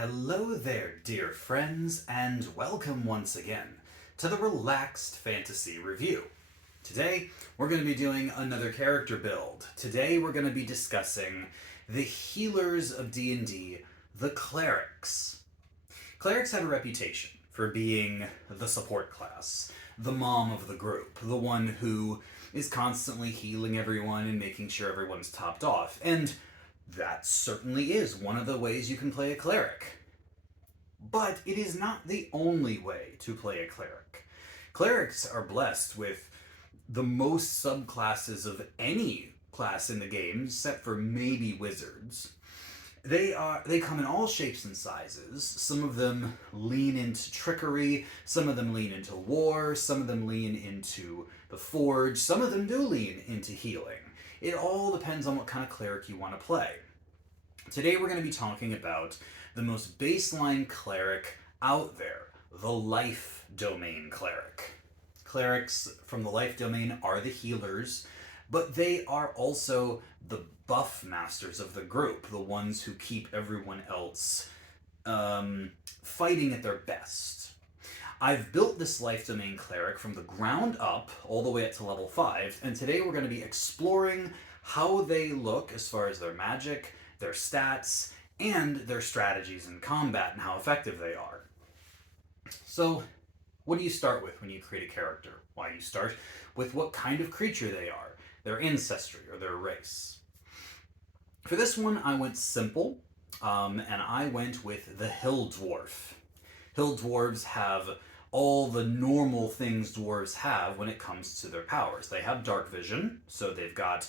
Hello there, dear friends, and welcome once again to the Relaxed Fantasy Review. Today, we're going to be doing another character build. Today, we're going to be discussing the healers of D&D, the Clerics. Clerics have a reputation for being the support class, the mom of the group, the one who is constantly healing everyone and making sure everyone's topped off, and that certainly is one of the ways you can play a cleric. But it is not the only way to play a cleric. Clerics are blessed with the most subclasses of any class in the game, except for maybe wizards. They come in all shapes and sizes. Some of them lean into trickery, some of them lean into war, some of them lean into the forge, some of them do lean into healing. It all depends on what kind of cleric you want to play. Today we're going to be talking about the most baseline cleric out there, the life domain cleric. Clerics from the life domain are the healers, but they are also the buff masters of the group, the ones who keep everyone else fighting at their best. I've built this life domain cleric from the ground up, all the way up to level 5, and today we're going to be exploring how they look as far as their magic, their stats, and their strategies in combat and how effective they are. So, what do you start with when you create a character? Why, you start with what kind of creature they are, their ancestry or their race. For this one, I went simple, and I went with the Hill Dwarf. Hill Dwarves have all the normal things dwarves have when it comes to their powers. They have dark vision, so they've got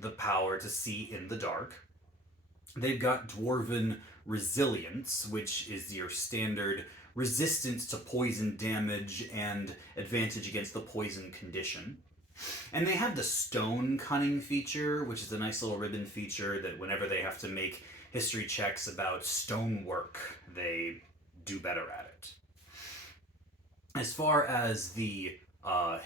the power to see in the dark. They've got dwarven resilience, which is your standard resistance to poison damage and advantage against the poison condition. And they have the stone cunning feature, which is a nice little ribbon feature that whenever they have to make history checks about stonework, they do better at it. As far as the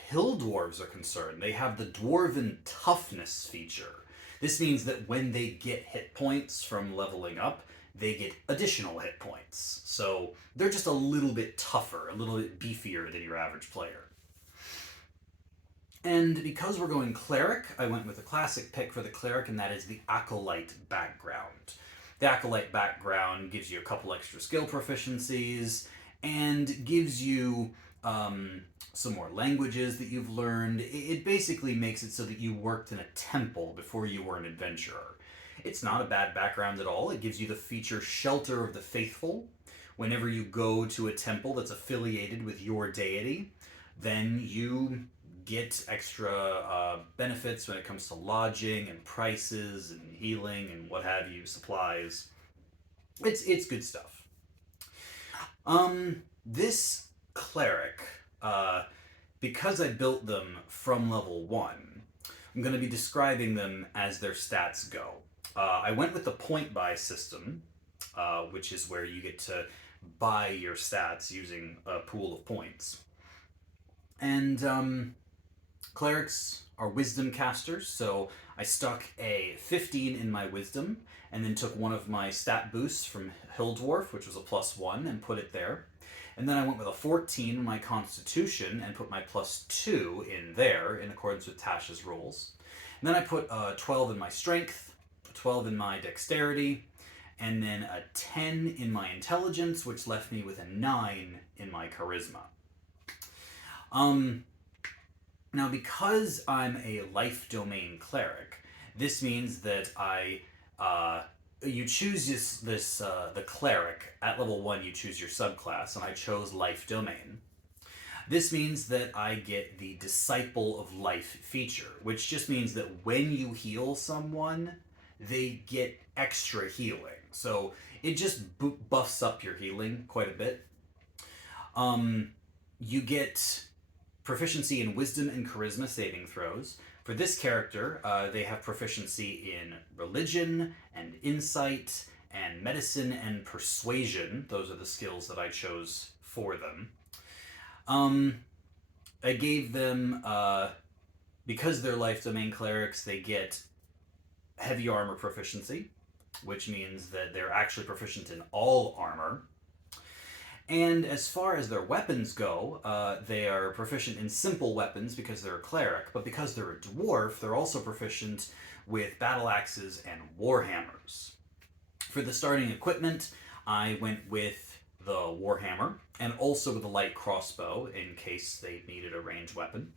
hill dwarves are concerned, they have the dwarven toughness feature. This means that when they get hit points from leveling up, they get additional hit points. So they're just a little bit tougher, a little bit beefier than your average player. And because we're going cleric, I went with a classic pick for the cleric, and that is the acolyte background. The acolyte background gives you a couple extra skill proficiencies and gives you some more languages that you've learned. It basically makes it so that you worked in a temple before you were an adventurer. It's not a bad background at all. It gives you the feature Shelter of the Faithful. Whenever you go to a temple that's affiliated with your deity, then you get extra benefits when it comes to lodging and prices and healing and what have you, supplies. It's good stuff. This cleric, because I built them from level 1, I'm going to be describing them as their stats go. I went with the point buy system, which is where you get to buy your stats using a pool of points. And clerics are wisdom casters, so I stuck a 15 in my wisdom, and then took one of my stat boosts from Hill Dwarf, which was a +1, and put it there. And then I went with a 14 in my constitution and put my +2 in there, in accordance with Tasha's rules. And then I put a 12 in my strength, a 12 in my dexterity, and then a 10 in my intelligence, which left me with a 9 in my charisma. Now, because I'm a life domain cleric, this means that you choose the cleric. At level 1, you choose your subclass, and I chose life domain. This means that I get the Disciple of Life feature, which just means that when you heal someone, they get extra healing. So it just buffs up your healing quite a bit. You get proficiency in wisdom and charisma saving throws. For this character, they have proficiency in religion and insight and medicine and persuasion. Those are the skills that I chose for them. I gave them, because they're life domain clerics, they get heavy armor proficiency. which means that they're actually proficient in all armor. And as far as their weapons go, they are proficient in simple weapons because they're a cleric, but because they're a dwarf, they're also proficient with battle axes and warhammers. For the starting equipment, I went with the warhammer and also with a light crossbow in case they needed a ranged weapon.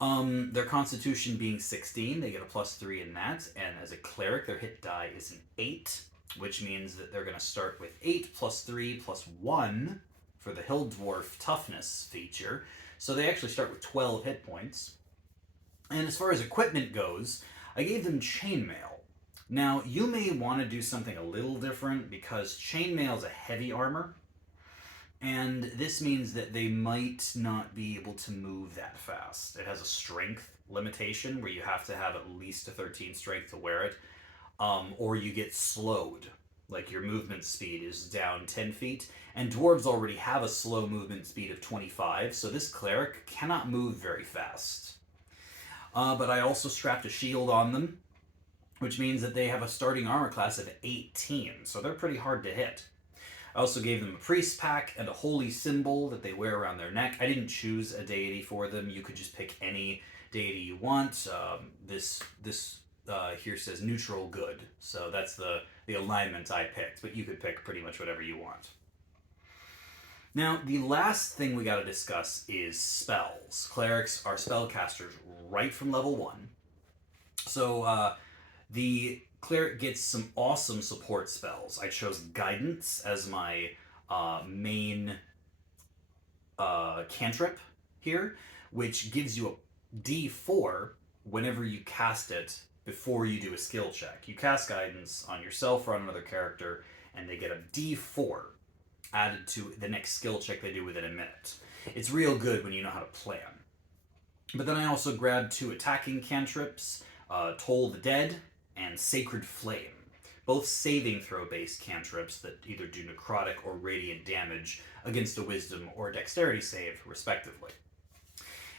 Their constitution being 16, they get a +3 in that, and as a cleric, their hit die is an 8, which means that they're going to start with 8 +3 +1 for the Hill Dwarf toughness feature, so they actually start with 12 hit points. And as far as equipment goes, I gave them chainmail. Now, you may want to do something a little different because chainmail is a heavy armor, and this means that they might not be able to move that fast. It has a strength limitation where you have to have at least a 13 strength to wear it, or you get slowed. Like your movement speed is down 10 feet, and dwarves already have a slow movement speed of 25, so this cleric cannot move very fast. But I also strapped a shield on them, which means that they have a starting armor class of 18, so they're pretty hard to hit. I also gave them a priest pack and a holy symbol that they wear around their neck. I didn't choose a deity for them. You could just pick any deity you want. This here says neutral good, so that's the alignment I picked, but you could pick pretty much whatever you want. Now, the last thing we got to discuss is spells. Clerics are spellcasters right from level 1. So the cleric gets some awesome support spells. I chose guidance as my main cantrip here, which gives you a d4 whenever you cast it before you do a skill check. You cast guidance on yourself or on another character, and they get a d4 added to the next skill check they do within a minute. It's real good when you know how to plan. But then I also grabbed 2 attacking cantrips, Toll the Dead and Sacred Flame, both saving throw based cantrips that either do necrotic or radiant damage against a wisdom or dexterity save, respectively.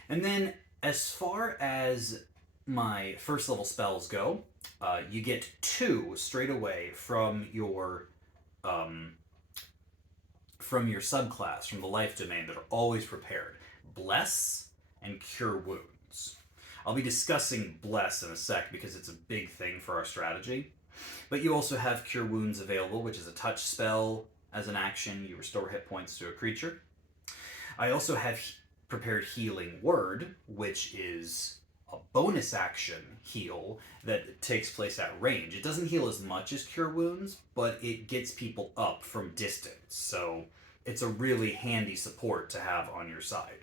And then as far as my first level spells go, you get 2 straight away from your subclass, from the life domain, that are always prepared. Bless and Cure Wounds. I'll be discussing Bless in a sec because it's a big thing for our strategy. But you also have Cure Wounds available, which is a touch spell. As an action, you restore hit points to a creature. I also have prepared Healing Word, which is a bonus action heal that takes place at range. It doesn't heal as much as Cure Wounds, but it gets people up from distance. So it's a really handy support to have on your side.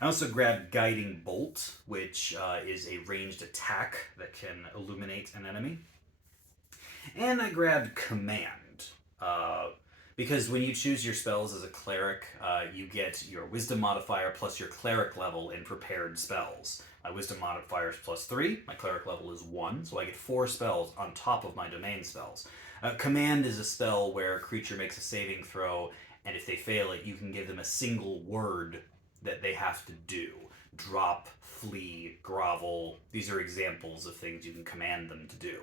I also grabbed Guiding Bolt, which is a ranged attack that can illuminate an enemy. And I grabbed Command, because when you choose your spells as a cleric, you get your Wisdom modifier plus your cleric level in prepared spells. My Wisdom modifier is +3, my cleric level is 1, so I get 4 spells on top of my domain spells. Command is a spell where a creature makes a saving throw, and if they fail it, you can give them a single word that they have to do. Drop, flee, grovel. These are examples of things you can command them to do.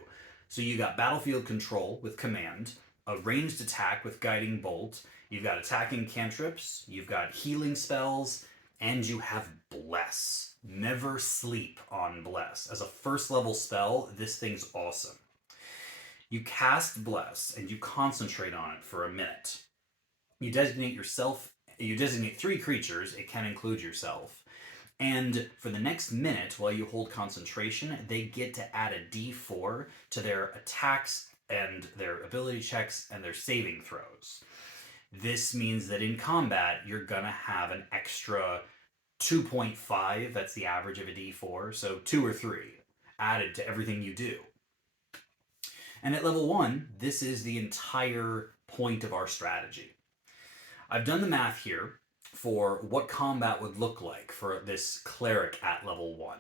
So you got battlefield control with Command, a ranged attack with Guiding Bolt, you've got attacking cantrips, you've got healing spells, and you have Bless. Never sleep on Bless. As a first level spell, this thing's awesome. You cast Bless and you concentrate on it for a minute. You designate 3 creatures, it can include yourself. And for the next minute, while you hold concentration, they get to add a d4 to their attacks and their ability checks and their saving throws. This means that in combat, you're gonna have an extra 2.5, that's the average of a d4, so 2 or 3 added to everything you do. And at level 1, this is the entire point of our strategy. I've done the math here for what combat would look like for this cleric at level 1.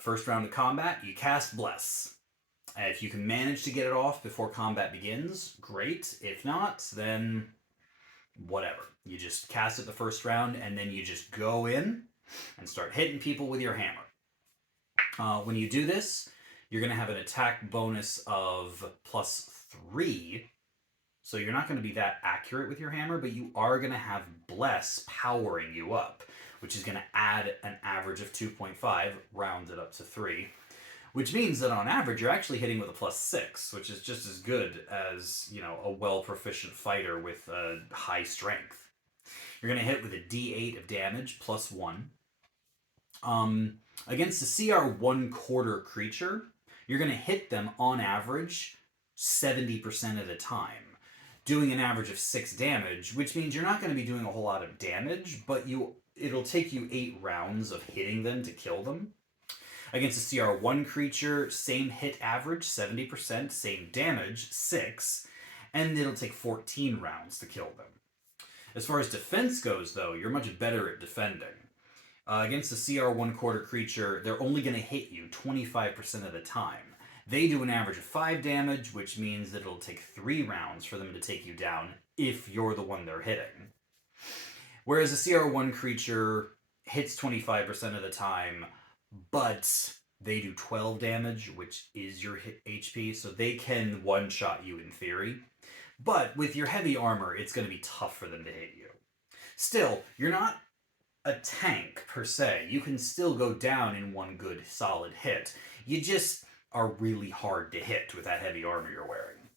First round of combat, you cast Bless. If you can manage to get it off before combat begins, great. If not, then whatever. You just cast it the first round, and then you just go in and start hitting people with your hammer. When you do this, You're going to have an attack bonus of +3. So you're not going to be that accurate with your hammer, but you are going to have Bless powering you up, which is going to add an average of 2.5, rounded up to 3. Which means that on average, you're actually hitting with a +6, which is just as good as, a well-proficient fighter with high strength. You're going to hit with a d8 of damage, +1. Against a CR 1/4 creature, you're going to hit them on average 70% of the time, doing an average of 6 damage, which means you're not going to be doing a whole lot of damage, but it'll take you 8 rounds of hitting them to kill them. Against a CR1 creature, same hit average, 70%, same damage, 6, and it'll take 14 rounds to kill them. As far as defense goes, though, you're much better at defending. Against a CR 1/4 creature, they're only going to hit you 25% of the time. They do an average of 5 damage, which means that it'll take 3 rounds for them to take you down if you're the one they're hitting. Whereas a CR1 creature hits 25% of the time, but they do 12 damage, which is your hit HP, so they can one-shot you in theory. But with your heavy armor, it's going to be tough for them to hit you. Still, you're not a tank, per se. You can still go down in one good, solid hit. You just are really hard to hit with that heavy armor you're wearing.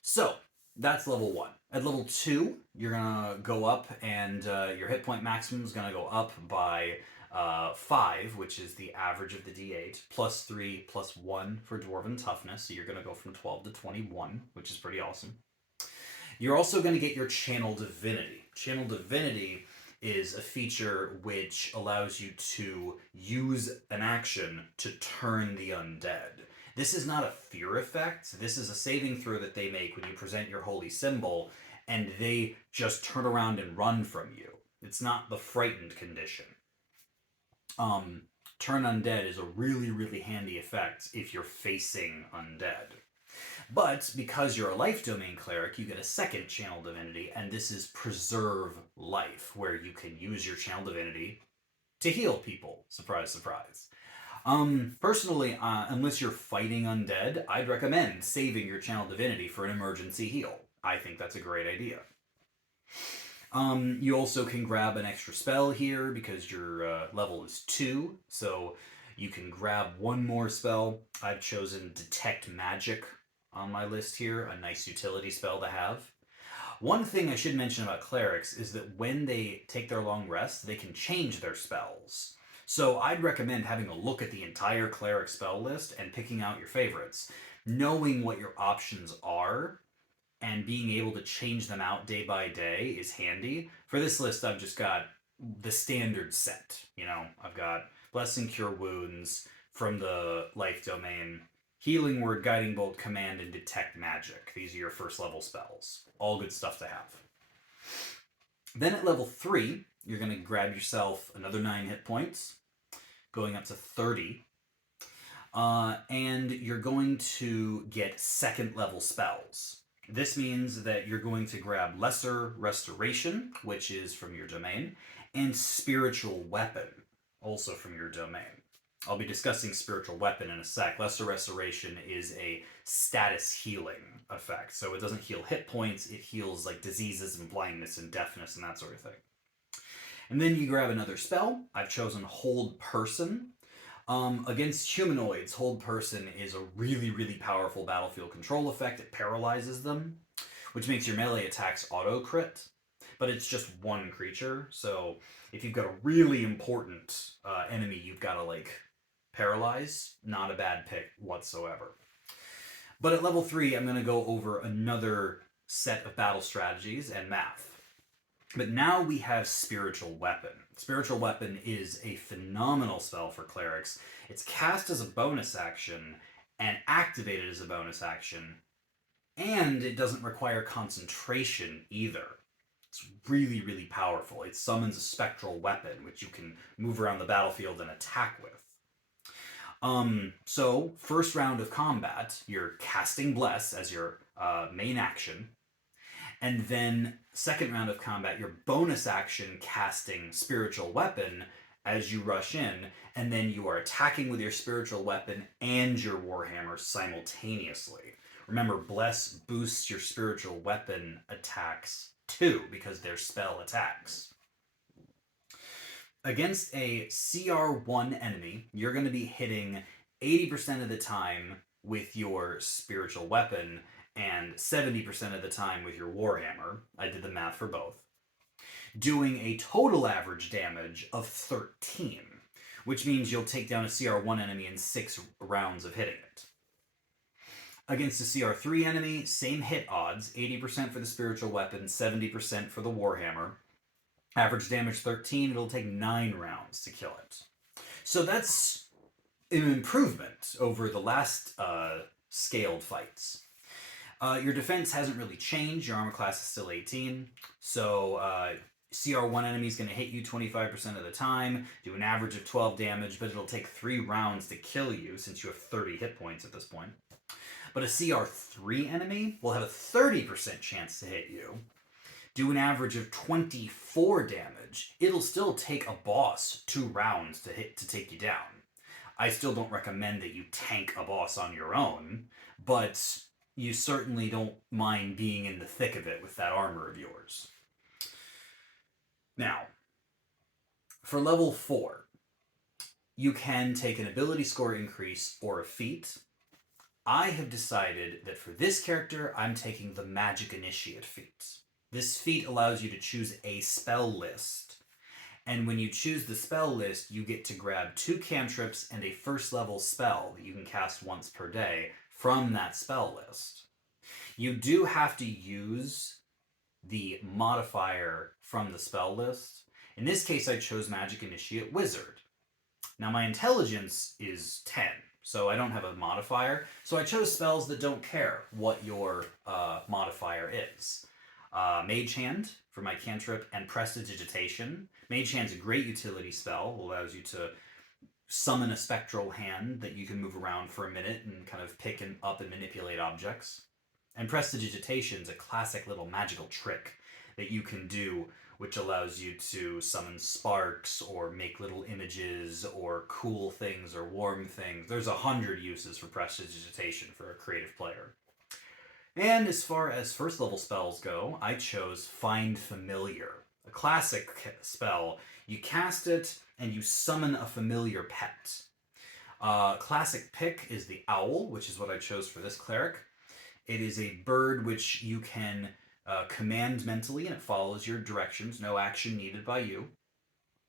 So, that's level 1. At level 2, you're going to go up, and your hit point maximum is going to go up by 5, which is the average of the d8, +3, +1 for Dwarven Toughness, so you're going to go from 12 to 21, which is pretty awesome. You're also going to get your Channel Divinity. Channel Divinity is a feature which allows you to use an action to turn the undead. This is not a fear effect. This is a saving throw that they make when you present your holy symbol, and they just turn around and run from you. It's not the frightened condition. Turn undead is a really, really handy effect if you're facing undead. But because you're a life domain cleric, you get a second channel divinity, and this is Preserve Life, where you can use your channel divinity to heal people. Surprise, surprise. Personally, unless you're fighting undead, I'd recommend saving your channel divinity for an emergency heal. I think that's a great idea. You also can grab an extra spell here because your level is 2, so you can grab one more spell. I've chosen Detect Magic on my list here, a nice utility spell to have. One thing I should mention about clerics is that when they take their long rest, they can change their spells. So I'd recommend having a look at the entire cleric spell list and picking out your favorites. Knowing what your options are and being able to change them out day by day is handy. For this list, I've just got the standard set. I've got Bless and Cure Wounds from the Life Domain, Healing Word, Guiding Bolt, Command, and Detect Magic. These are your first level spells. All good stuff to have. Then at level 3, you're going to grab yourself another 9 hit points, going up to 30. And you're going to get second level spells. This means that you're going to grab Lesser Restoration, which is from your domain, and Spiritual Weapon, also from your domain. I'll be discussing Spiritual Weapon in a sec. Lesser Restoration is a status healing effect, so it doesn't heal hit points, it heals like diseases and blindness and deafness and that sort of thing. And then you grab another spell. I've chosen Hold Person. Against humanoids, Hold Person is a really, really powerful battlefield control effect. It paralyzes them, which makes your melee attacks auto-crit, but it's just one creature, so if you've got a really important enemy you've got to, paralyze, not a bad pick whatsoever. But at level 3, I'm going to go over another set of battle strategies and math. But now we have Spiritual Weapon. Spiritual Weapon is a phenomenal spell for clerics. It's cast as a bonus action and activated as a bonus action, and it doesn't require concentration either. It's really, really powerful. It summons a spectral weapon, which you can move around the battlefield and attack with. So, first round of combat, you're casting Bless as your main action. And then, second round of combat, your bonus action casting Spiritual Weapon as you rush in, and then you are attacking with your spiritual weapon and your warhammer simultaneously. Remember, Bless boosts your spiritual weapon attacks too, because they're spell attacks. Against a CR1 enemy, you're going to be hitting 80% of the time with your spiritual weapon and 70% of the time with your warhammer. I did the math for both. Doing a total average damage of 13, which means you'll take down a CR1 enemy in 6 rounds of hitting it. Against a CR3 enemy, same hit odds, 80% for the spiritual weapon, 70% for the warhammer. Average damage 13, it'll take 9 rounds to kill it. So that's an improvement over the last scaled fights. Your defense hasn't really changed. Your armor class is still 18. So CR1 enemy is going to hit you 25% of the time, do an average of 12 damage, but it'll take 3 rounds to kill you since you have 30 hit points at this point. But a CR3 enemy will have a 30% chance to hit you, do an average of 24 damage. It'll still take a boss 2 rounds to take you down. I still don't recommend that you tank a boss on your own, but you certainly don't mind being in the thick of it with that armor of yours. Now, for level 4, you can take an ability score increase or a feat. I have decided that for this character, I'm taking the Magic Initiate feat. This feat allows you to choose a spell list. And when you choose the spell list, you get to grab 2 cantrips and a first level spell that you can cast once per day from that spell list. You do have to use the modifier from the spell list. In this case, I chose Magic Initiate Wizard. Now my intelligence is 10, so I don't have a modifier. So I chose spells that don't care what your modifier is. Mage Hand for my cantrip and Prestidigitation. Mage Hand's a great utility spell. It allows you to summon a spectral hand that you can move around for a minute and kind of pick up and manipulate objects. And Prestidigitation's a classic little magical trick that you can do, which allows you to summon sparks or make little images or cool things or warm things. There's 100 uses for Prestidigitation for a creative player. And as far as first level spells go, I chose Find Familiar, a classic spell. You cast it and you summon a familiar pet. Classic pick is the owl, which is what I chose for this cleric. It is a bird which you can command mentally, and it follows your directions, no action needed by you.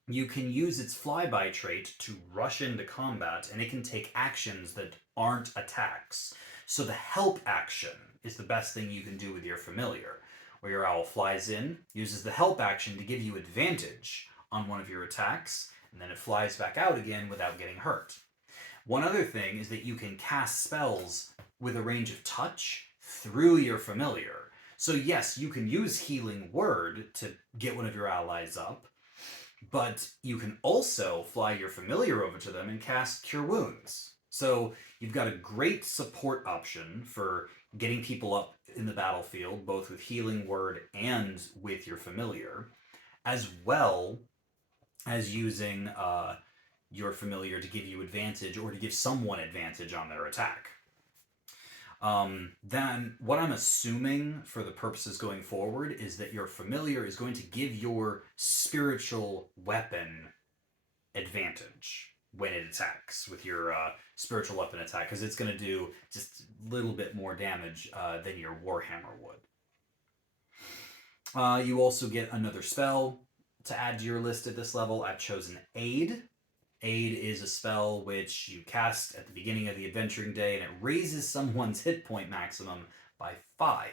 You can use its flyby trait to rush into combat, and it can take actions that aren't attacks. So the help action is the best thing you can do with your familiar, where your owl flies in, uses the help action to give you advantage on one of your attacks, and then it flies back out again without getting hurt. One other thing is that you can cast spells with a range of touch through your familiar. So yes, you can use Healing Word to get one of your allies up, but you can also fly your familiar over to them and cast Cure Wounds. So you've got a great support option for getting people up in the battlefield, both with Healing Word and with your familiar, as well as using your familiar to give you advantage or to give someone advantage on their attack. Then what I'm assuming for the purposes going forward is that your familiar is going to give your spiritual weapon advantage when it attacks with your spiritual weapon attack, because it's going to do just a little bit more damage than your warhammer would. You also get another spell to add to your list at this level. I've chosen Aid. Aid is a spell which you cast at the beginning of the adventuring day, and it raises someone's hit point maximum by 5.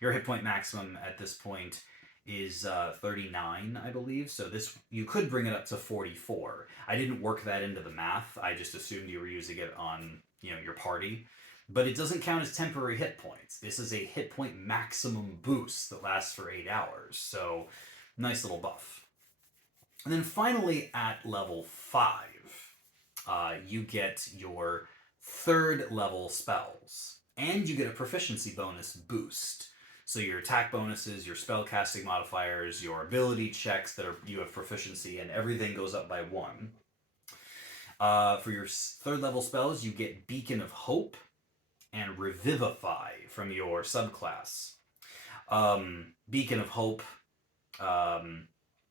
Your hit point maximum at this point is 39, I believe, so this you could bring it up to 44. I didn't work that into the math. I just assumed you were using it on, your party. But it doesn't count as temporary hit points. This is a hit point maximum boost that lasts for 8 hours, so nice little buff. And then finally, at level 5, you get your 3rd level spells, and you get a proficiency bonus boost. So your attack bonuses, your spell casting modifiers, your ability checks that you have proficiency in, everything goes up by 1. For your 3rd level spells, you get Beacon of Hope and Revivify from your subclass. Beacon of Hope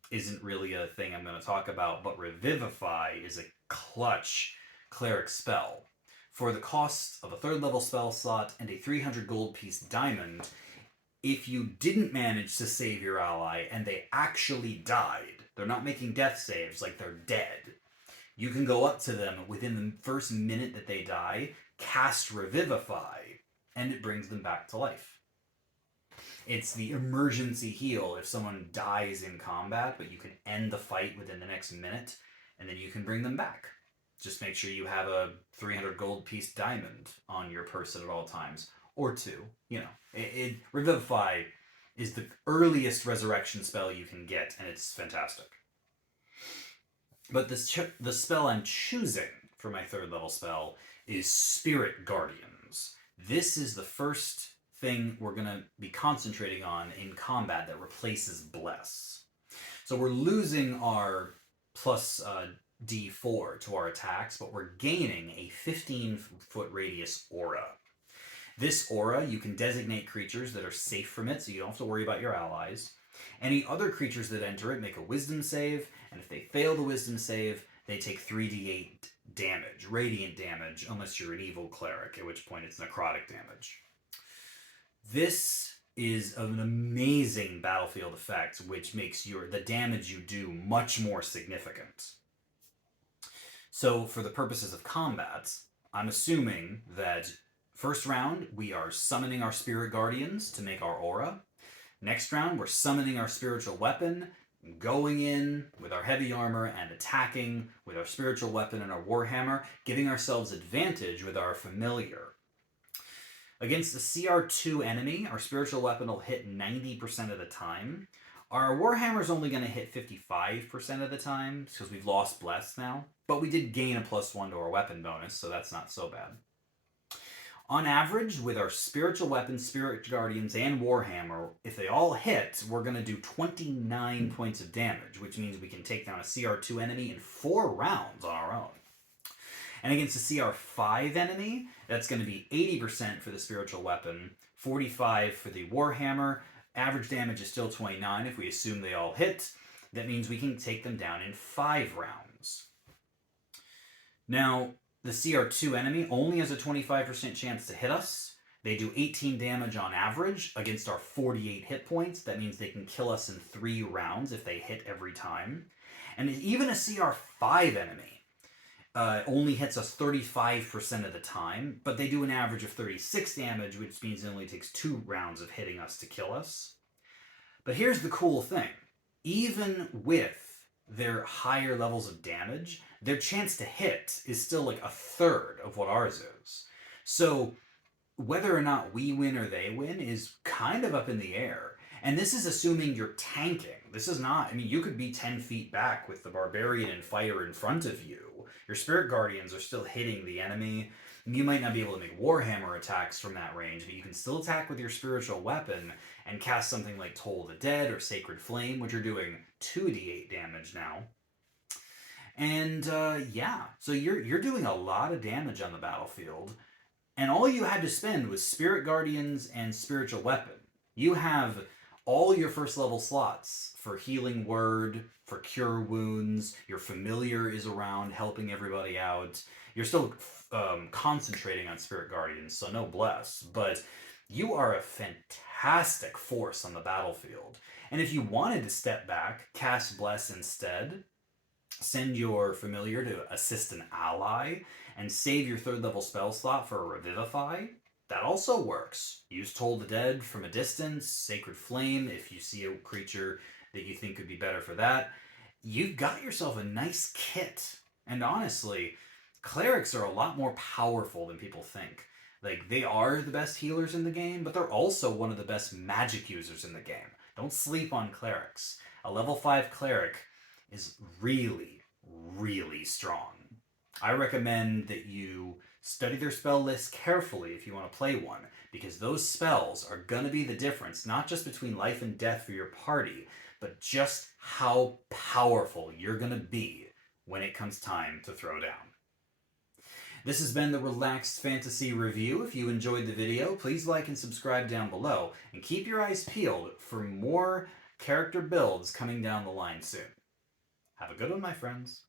isn't really a thing I'm going to talk about, but Revivify is a clutch cleric spell. For the cost of a 3rd level spell slot and a 300 gold piece diamond, if you didn't manage to save your ally and they actually died, they're not making death saves, like they're dead, you can go up to them within the first minute that they die, cast Revivify, and it brings them back to life. It's the emergency heal if someone dies in combat, but you can end the fight within the next minute, and then you can bring them back. Just make sure you have a 300 gold piece diamond on your person at all times. Or 2. Revivify is the earliest resurrection spell you can get, and it's fantastic. But the spell I'm choosing for my 3rd level spell is Spirit Guardians. This is the first thing we're going to be concentrating on in combat that replaces Bless. So we're losing our plus D4 to our attacks, but we're gaining a 15-foot radius aura. This aura, you can designate creatures that are safe from it, so you don't have to worry about your allies. Any other creatures that enter it make a wisdom save, and if they fail the wisdom save, they take 3d8 damage, radiant damage, unless you're an evil cleric, at which point it's necrotic damage. This is an amazing battlefield effect, which makes the damage you do much more significant. So for the purposes of combat, I'm assuming that first round, we are summoning our Spirit Guardians to make our aura. Next round, we're summoning our spiritual weapon, going in with our heavy armor and attacking with our spiritual weapon and our warhammer, giving ourselves advantage with our familiar. Against the CR2 enemy, our spiritual weapon will hit 90% of the time. Our warhammer is only going to hit 55% of the time, because we've lost Bless now. But we did gain a +1 to our weapon bonus, so that's not so bad. On average, with our spiritual weapons, Spirit Guardians, and Warhammer, if they all hit, we're going to do 29 points of damage, which means we can take down a CR2 enemy in 4 rounds on our own. And against a CR5 enemy, that's going to be 80% for the spiritual weapon, 45 for the Warhammer. Average damage is still 29 if we assume they all hit. That means we can take them down in 5 rounds. Now, the CR2 enemy only has a 25% chance to hit us. They do 18 damage on average against our 48 hit points. That means they can kill us in 3 rounds if they hit every time. And even a CR5 enemy only hits us 35% of the time, but they do an average of 36 damage, which means it only takes 2 rounds of hitting us to kill us. But here's the cool thing. Even with their higher levels of damage, their chance to hit is still like a third of what ours is. So whether or not we win or they win is kind of up in the air. And this is assuming you're tanking. This is not, you could be 10 feet back with the barbarian and fighter in front of you. Your Spirit Guardians are still hitting the enemy. You might not be able to make Warhammer attacks from that range, but you can still attack with your spiritual weapon and cast something like Toll the Dead or Sacred Flame, which are doing 2d8 damage now. And so you're doing a lot of damage on the battlefield, and all you had to spend was Spirit Guardians and Spiritual Weapon. You have all your first level slots for Healing Word, for Cure Wounds, your Familiar is around helping everybody out. You're still concentrating on Spirit Guardians, so no Bless, but you are a fantastic force on the battlefield. And if you wanted to step back, cast Bless instead, send your Familiar to assist an ally, and save your 3rd level spell slot for a Revivify, that also works. Use Toll the Dead from a distance, Sacred Flame if you see a creature that you think could be better for that. You've got yourself a nice kit. And honestly, clerics are a lot more powerful than people think. Like, they are the best healers in the game, but they're also one of the best magic users in the game. Don't sleep on clerics. A level 5 cleric is really, really strong. I recommend that you study their spell list carefully if you want to play one. because those spells are going to be the difference, not just between life and death for your party, but just how powerful you're going to be when it comes time to throw down. This has been the Relaxed Fantasy Review. If you enjoyed the video, please like and subscribe down below, and keep your eyes peeled for more character builds coming down the line soon. Have a good one, my friends.